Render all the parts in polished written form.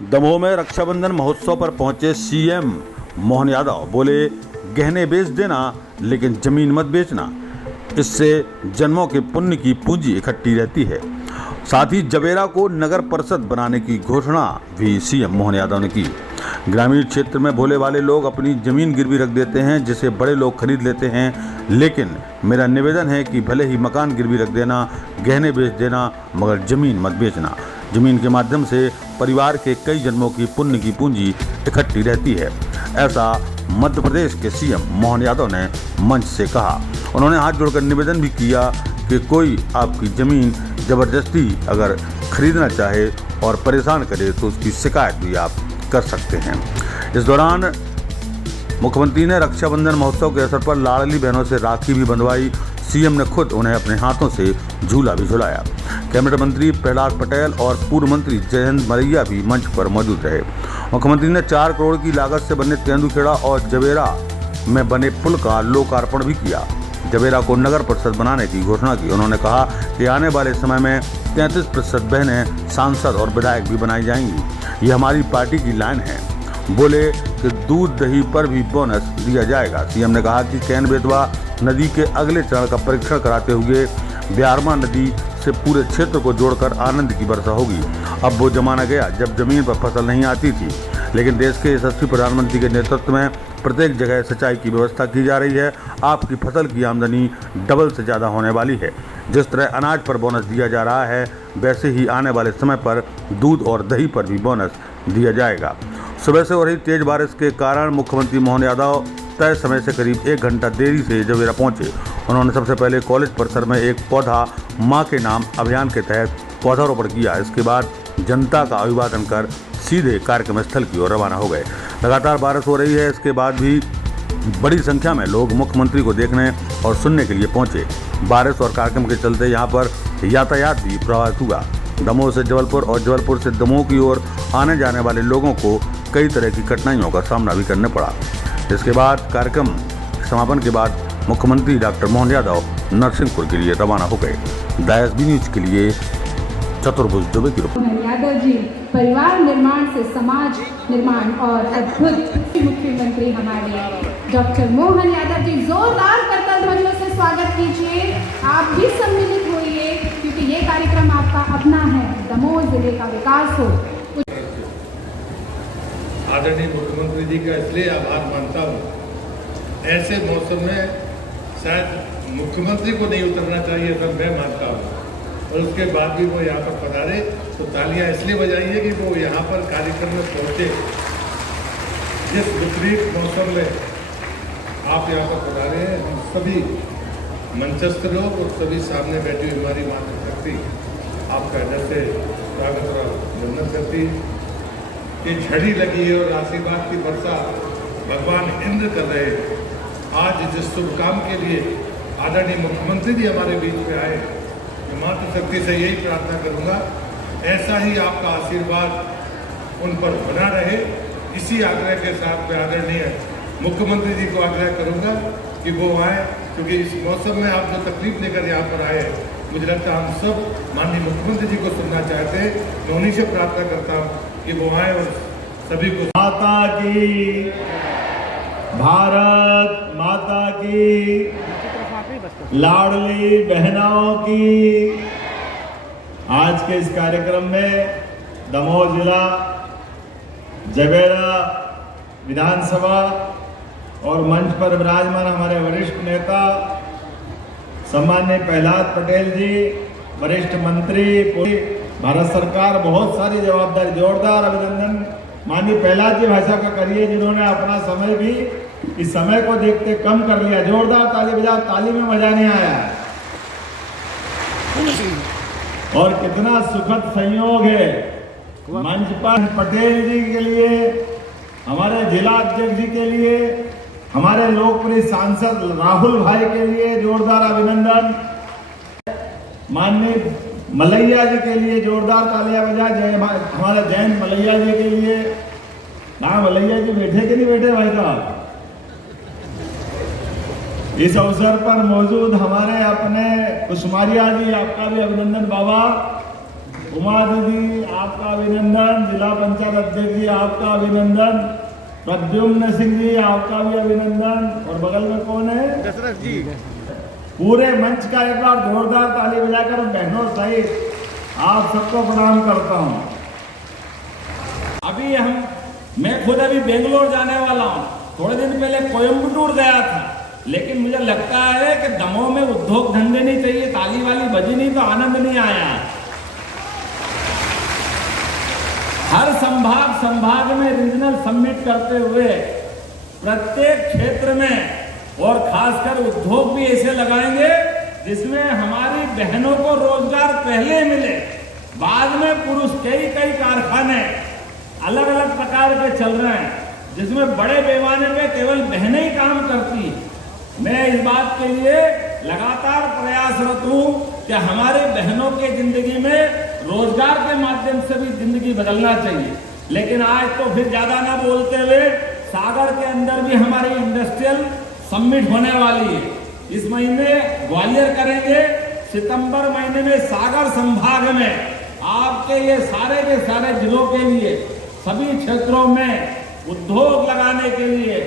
दमोह में रक्षाबंधन महोत्सव पर पहुंचे सीएम मोहन यादव बोले, गहने बेच देना लेकिन जमीन मत बेचना, इससे जन्मों के पुण्य की पूंजी इकट्ठी रहती है। साथ ही जबेरा को नगर परिषद बनाने की घोषणा भी सीएम मोहन यादव ने की। ग्रामीण क्षेत्र में भोले वाले लोग अपनी जमीन गिरवी रख देते हैं जिसे बड़े लोग खरीद लेते हैं, लेकिन मेरा निवेदन है कि भले ही मकान गिरवी रख देना, गहने बेच देना, मगर जमीन मत बेचना। जमीन के माध्यम से परिवार के कई जन्मों की पुण्य की पूंजी इकट्ठी रहती है, ऐसा मध्य प्रदेश के सीएम मोहन यादव ने मंच से कहा। उन्होंने हाथ जोड़कर निवेदन भी किया कि कोई आपकी जमीन जबरदस्ती अगर खरीदना चाहे और परेशान करे तो उसकी शिकायत भी आप कर सकते हैं। इस दौरान मुख्यमंत्री ने रक्षाबंधन महोत्सव के अवसर पर लाडली बहनों से राखी भी बंधवाई। सीएम ने खुद उन्हें अपने हाथों से झूला भी झुलाया। कैबिनेट मंत्री प्रहलाद पटेल और पूर्व मंत्री जयंत मलैया भी मंच पर मौजूद रहे। मुख्यमंत्री ने 4 करोड़ की लागत से बने तेंदुखेड़ा और जबेरा में बने पुल का लोकार्पण भी किया। जबेरा को नगर परिषद बनाने की घोषणा की। उन्होंने कहा कि आने वाले समय में 33% बहनें सांसद और विधायक भी बनाई जाएंगी। ये हमारी पार्टी की लाइन है। बोले कि दूध दही पर भी बोनस दिया जाएगा। सीएम ने कहा कि कैन बेतवा नदी के अगले चरण का परीक्षण कराते हुए ब्यारमा नदी से पूरे क्षेत्र को जोड़कर आनंद की वर्षा होगी। अब वो जमाना गया जब जमीन पर फसल नहीं आती थी, लेकिन देश के यशस्वी प्रधानमंत्री के नेतृत्व में प्रत्येक जगह सिंचाई की व्यवस्था की जा रही है। आपकी फसल की आमदनी डबल से ज़्यादा होने वाली है। जिस तरह अनाज पर बोनस दिया जा रहा है, वैसे ही आने वाले समय पर दूध और दही पर भी बोनस दिया जाएगा। सुबह से हो रही तेज बारिश के कारण मुख्यमंत्री मोहन यादव तय समय से करीब 1 घंटा देरी से जबेरा पहुंचे। उन्होंने सबसे पहले कॉलेज परिसर में एक पौधा मां के नाम अभियान के तहत पौधारोपण किया। इसके बाद जनता का अभिवादन कर सीधे कार्यक्रम स्थल की ओर रवाना हो गए। लगातार बारिश हो रही है, इसके बाद भी बड़ी संख्या में लोग मुख्यमंत्री को देखने और सुनने के लिए पहुंचे। बारिश और कार्यक्रम के चलते यहां पर यातायात भी प्रभावित हुआ। दमोह से जबलपुर और जबलपुर से दमोह की ओर आने जाने वाले लोगों को कई तरह की कठिनाइयों का सामना भी करना पड़ा। इसके बाद कार्यक्रम समापन के बाद मुख्यमंत्री डॉक्टर मोहन यादव नरसिंहपुर के लिए रवाना हो गए। DSB न्यूज के लिए चतुर्भुज दुबे की रिपोर्ट। यादव जी परिवार निर्माण से समाज निर्माण और अद्भुत मुख्यमंत्री हमारे डॉक्टर मोहन यादव जी, जोरदार करतल ध्वनियों से स्वागत कीजिए। आप भी सम्मिलित होइए क्योंकि ये कार्यक्रम आपका अपना है। दमोह जिले का विकास हो। आदरणीय मुख्यमंत्री जी का इसलिए आभार मानता हूँ। ऐसे मौसम में शायद मुख्यमंत्री को नहीं उतरना चाहिए, तब मैं मानता हूँ, और उसके बाद भी वो यहाँ पर पधारे तो तालियां इसलिए बजाइए कि वो यहाँ पर कार्यक्रम में पहुँचे। जिस विपरीत मौसम में आप यहाँ पर पधारे हैं, हम सभी मंचस्थ लोग और सभी सामने बैठी हुई हमारी मातृशक्ति आपका हृदय से स्वागत और अभिनंदन करती है। ये झड़ी लगी है और आशीर्वाद की वर्षा भगवान इंद्र कर रहे हैं। आज जिस शुभ काम के लिए आदरणीय मुख्यमंत्री जी हमारे बीच में आए, मैं मातृशक्ति से यही प्रार्थना करूंगा, ऐसा ही आपका आशीर्वाद उन पर बना रहे। इसी आग्रह के साथ मैं आदरणीय मुख्यमंत्री जी को आग्रह करूंगा कि वो आए, क्योंकि इस मौसम में आप जो तकलीफ लेकर यहाँ पर आए, मुझे लगता है हम सब माननीय मुख्यमंत्री जी को सुनना चाहते हैं। मैं उन्हीं से प्रार्थना करता हूँ कि वो आए और सभी को। माता की, भारत माता की, लाडली बहनों की। आज के इस कार्यक्रम में दमोह जिला जबेरा विधानसभा और मंच पर विराजमान हमारे वरिष्ठ नेता सम्माननीय प्रहलाद पटेल जी, वरिष्ठ मंत्री, भारत सरकार बहुत सारी जवाबदारी, जोरदार अभिनंदन माननीय प्रहलाद जी भाषा का करिए, जिन्होंने अपना समय भी इस समय को देखते कम कर लिया। जोरदार ताली बजाओ, ताली में मजा नहीं आया। और कितना सुखद संयोग है मंच पर पटेल जी के लिए, हमारे जिला अध्यक्ष जी के लिए, हमारे लोकप्रिय सांसद राहुल भाई के लिए जोरदार अभिनंदन। माननीय मलैया जी के लिए जोरदार तालियां बजाए। हमारे जयंत मलैया जी के लिए। ना मलैया जी बैठे कि नहीं बैठे भाई साहब? इस अवसर पर मौजूद हमारे अपने कुसुमारिया जी, आपका भी अभिनंदन बाबा। उमा दीदी आपका अभिनंदन, जिला पंचायत अध्यक्ष जी आपका अभिनंदन, प्रद्युम्न सिंह जी आपका भी अभिनंदन, और बगल में कौन है? दशरथ जी। पूरे मंच का एक बार जोरदार ताली बजाकर बहनों सहित आप सबको प्रणाम करता हूं। मैं खुद अभी बेंगलोर जाने वाला हूं। थोड़े दिन पहले कोयम्बटूर गया था, लेकिन मुझे लगता है कि दमोह में उद्योग धंधे नहीं चाहिए, ताली वाली बजी नहीं तो आनंद नहीं आया। हर संभाग में रीजनल समिट करते हुए प्रत्येक क्षेत्र में और खासकर उद्योग भी ऐसे लगाएंगे जिसमें हमारी बहनों को रोजगार पहले मिले, बाद में पुरुष। कई कारखाने अलग अलग प्रकार के चल रहे हैं जिसमें बड़े पैमाने पे केवल बहनें ही काम करती है। मैं इस बात के लिए लगातार प्रयासरत हूं कि हमारे बहनों के जिंदगी में रोजगार के माध्यम से भी जिंदगी बदलना चाहिए। लेकिन आज तो फिर ज्यादा ना बोलते हुए, सागर के अंदर भी हमारी इंडस्ट्रियल समिट होने वाली है। इस महीने ग्वालियर करेंगे, सितंबर महीने में सागर संभाग में आपके ये सारे के सारे जिलों के लिए सभी क्षेत्रों में उद्योग लगाने के लिए,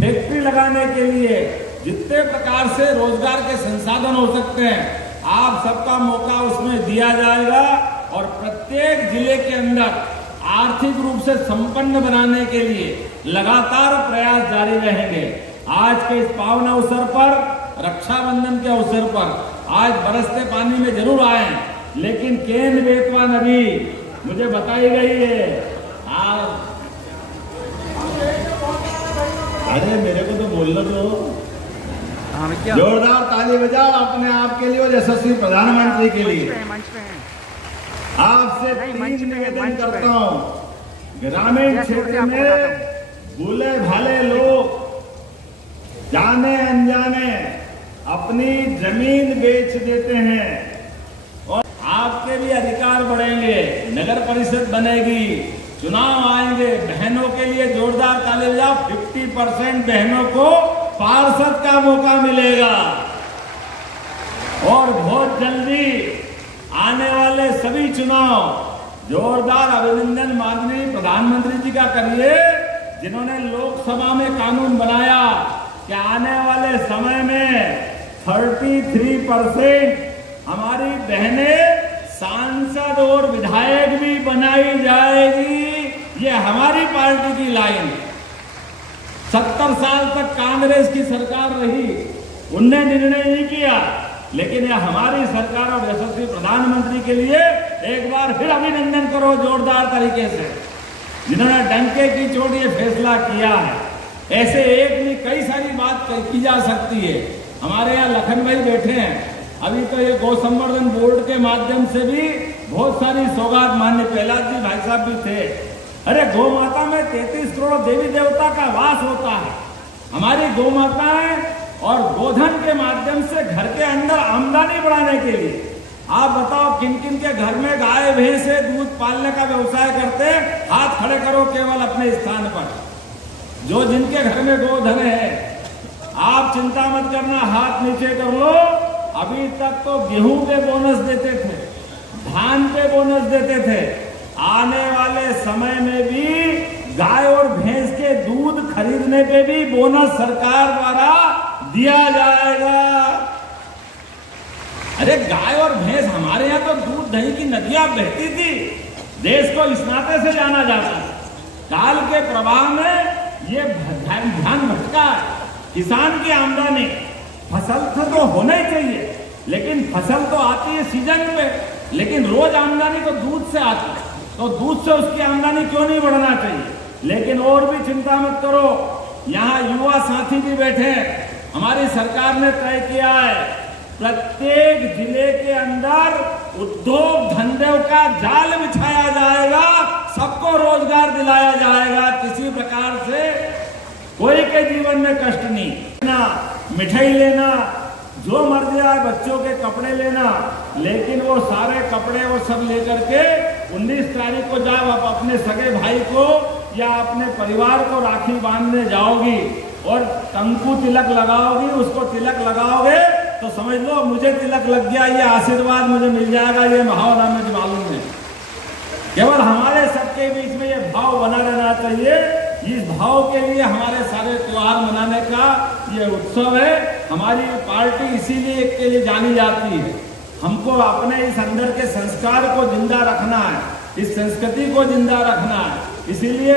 फैक्ट्री लगाने के लिए जितने प्रकार से रोजगार के संसाधन हो सकते हैं, आप सबका मौका उसमें दिया जाएगा और प्रत्येक जिले के अंदर आर्थिक रूप से संपन्न बनाने के लिए लगातार प्रयास जारी रहेंगे। आज के इस पावन अवसर पर, रक्षाबंधन के अवसर पर, आज बरसते पानी में जरूर आए, लेकिन केन बेतवा नदी मुझे बताई गई है। अरे मेरे को तो बोलना दो। जोरदार ताली बजाओ अपने आप के लिए और यशस्वी प्रधानमंत्री के लिए। आपसे तीन निवेदन करता हूँ। ग्रामीण क्षेत्र में भूले भाले लोग जाने अनजाने अपनी जमीन बेच देते हैं और आपके भी अधिकार बढ़ेंगे, नगर परिषद बनेगी, चुनाव आएंगे। बहनों के लिए जोरदार ताली बजाओ। 50% बहनों को पार्षद का मौका मिलेगा और बहुत जल्दी आने वाले सभी चुनाव जोरदार अभिनंदन माननीय प्रधानमंत्री जी का करिए, जिन्होंने लोकसभा में कानून बनाया कि आने वाले समय में 33% हमारी बहनें सांसद और विधायक भी बनाई जाएगी। ये हमारी पार्टी की लाइन। 70 साल तक कांग्रेस की सरकार रही, उनने निर्णय नहीं किया, लेकिन यह हमारी सरकार और यशस्वी प्रधानमंत्री के लिए एक बार फिर अभिनंदन करो जोरदार तरीके से, जिन्होंने डंके की चोट ये फैसला किया है। ऐसे एक नहीं कई सारी बात की जा सकती है। हमारे यहाँ लखन भाई बैठे हैं, अभी तो ये गौ संवर्धन बोर्ड के माध्यम से भी बहुत सारी सौगात मान्य प्रहलाद जी भाई साहब भी थे। अरे गौ माता में 33 करोड़ देवी देवता का वास होता है। हमारी गौ माताएं और गोधन के माध्यम से घर के अंदर आमदनी बढ़ाने के लिए आप बताओ किन किन के घर में गाय भैंस से दूध पालने का व्यवसाय करते हैं? हाथ खड़े करो केवल अपने स्थान पर। जो जिनके घर में गोधन है, आप चिंता मत करना, हाथ नीचे कर लो। अभी तक तो गेहूं पे बोनस देते थे, धान पे बोनस देते थे। आने वाले समय में भी गाय और भैंस के दूध खरीदने पे भी बोनस सरकार द्वारा दिया जाएगा। अरे गाय और भैंस, हमारे यहाँ तो दूध दही की नदियां बहती थी, देश को इस नाते से जाना जाता है। काल के प्रवाह में ये ध्यान भटका है। किसान की आमदनी, फसल तो होना ही चाहिए, लेकिन फसल तो आती है सीजन पे, लेकिन रोज आमदनी तो दूध से आती है, तो दूध से उसकी आमदनी क्यों नहीं बढ़ना चाहिए। लेकिन और भी चिंता मत करो, यहाँ युवा साथी भी बैठे हैं। हमारी सरकार ने तय किया है प्रत्येक जिले के अंदर उद्योग धंधों का जाल बिछाया जाएगा, सबको रोजगार दिलाया जाएगा। किसी प्रकार से कोई के जीवन में कष्ट नहीं ना, मिठाई लेना, जो मर्जी आए, बच्चों के कपड़े लेना, लेकिन वो सारे कपड़े वो सब लेकर के 19 तारीख को जब आप अपने सगे भाई को या अपने परिवार को राखी बांधने जाओगी और कंकु तिलक लगाओगी, उसको तिलक लगाओगे तो समझ लो मुझे तिलक लग गया, ये आशीर्वाद मुझे मिल जाएगा, ये महावरा मुझे मालूम है। केवल हमारे सबके बीच में ये भाव बना रहना चाहिए। इस भाव के लिए हमारे सारे त्योहार मनाने का ये उत्सव है। हमारी पार्टी इसीलिए के लिए जानी जाती है। हमको अपने इस अंदर के संस्कार को जिंदा रखना है, इस संस्कृति को जिंदा रखना है। इसीलिए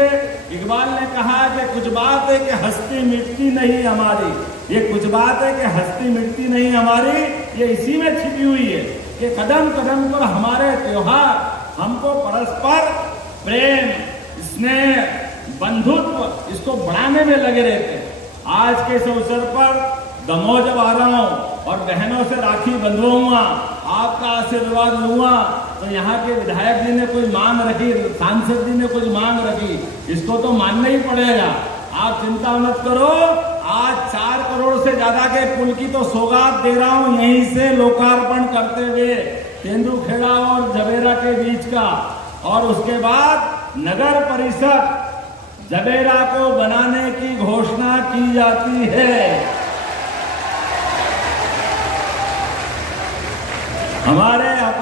इकबाल ने कहा कि कुछ बात है कि हस्ती मिटती नहीं हमारी, ये कुछ बात है कि हस्ती मिटती नहीं हमारी, ये इसी में छिपी हुई है कि कदम कदम पर हमारे त्योहार हमको परस्पर प्रेम, स्नेह, बंधुत्व इसको बढ़ाने में लगे रहते हैं। आज के इस अवसर पर दमोह जब आ रहा हूं और बहनों से राखी बंधवाऊंगा, आपका आशीर्वाद लूंगा, तो यहाँ के विधायक जी ने कोई मांग रखी, सांसद जी ने कोई मांग रखी, इसको तो मानना ही पड़ेगा। आप चिंता मत करो, आज 4 करोड़ से ज्यादा के पुल की तो सौगात दे रहा हूं यहीं से लोकार्पण करते हुए, तेंदुखेड़ा और जबेरा के बीच का। और उसके बाद नगर परिषद जबेरा को बनाने की घोषणा की जाती है। हमारे अपने